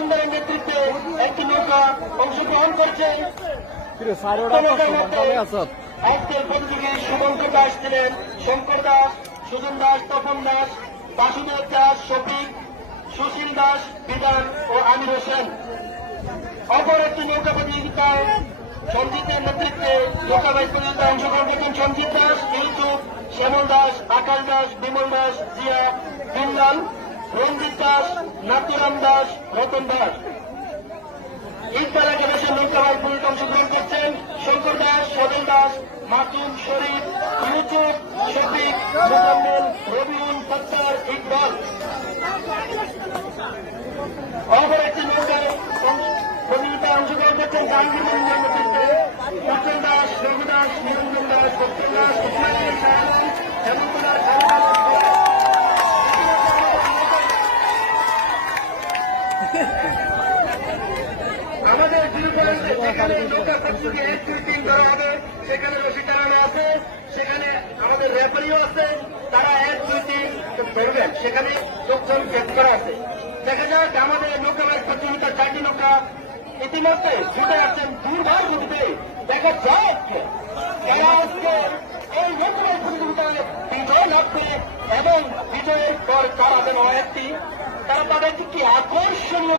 মজুমদারের নেতৃত্বে একটি নৌকা অংশগ্রহণ করছে। আজকের প্রতিযোগী শুভঙ্কর দাস ছিলেন, শঙ্কর দাস, সুজন দাস, তপন দাস, বাসুদেব দাস, শফিক, সুশীল দাস, বিধান ও আমির হোসেন। অপর একটি নৌকা প্রতিযোগিতায় সঞ্জিতের নেতৃত্বে নৌকাবাই প্রতিযোগিতায় অংশগ্রহণ করছেন সঞ্জিত দাস, ইউসুফ, শ্যামল দাস, আকাশ দাস, বিমল দাস, জিয়া, বিমলাল, রঞ্জিত দাস, নাতুরাম দাস, রতন দাস। ইকবাল একাদশের নৌকাবাই প্রতিযোগিতায় অংশগ্রহণ করছেন শঙ্কর দাস, সজল দাস, মাসুম, শরীফ, ইউসুফ, শফিক, মোজাম্মেল, রবিউল, সত্তার, ইকবাল। অপর একটি নৌকায় প্রতিযোগিতায় অংশগ্রহণ করছেন জাহাঙ্গীর মন্দিরের নেতৃত্বে উজ্জ্বল দাস, রঘু দাস, নিরঞ্জন দাস, সত্যেন দাস, ইসমাইল, শাহরান, হেমন্ত দাস, আমাদের যেখানে নৌকা প্রতিযোগী 1, 2, 3 ধরা হবে সেখানে রশি টানানো আছে, সেখানে আমাদের রেফারিও আছে, তারা 1, 2, 3 ধরবেন, সেখানে লোকজন চেক করা আছে। দেখা যাক আমাদের নৌকাবাই প্রতিযোগিতার 4টি নৌকা ইতিমধ্যে ছুটে আসছেন দুর্বার গতিতে। দেখা যাক যারা আজকে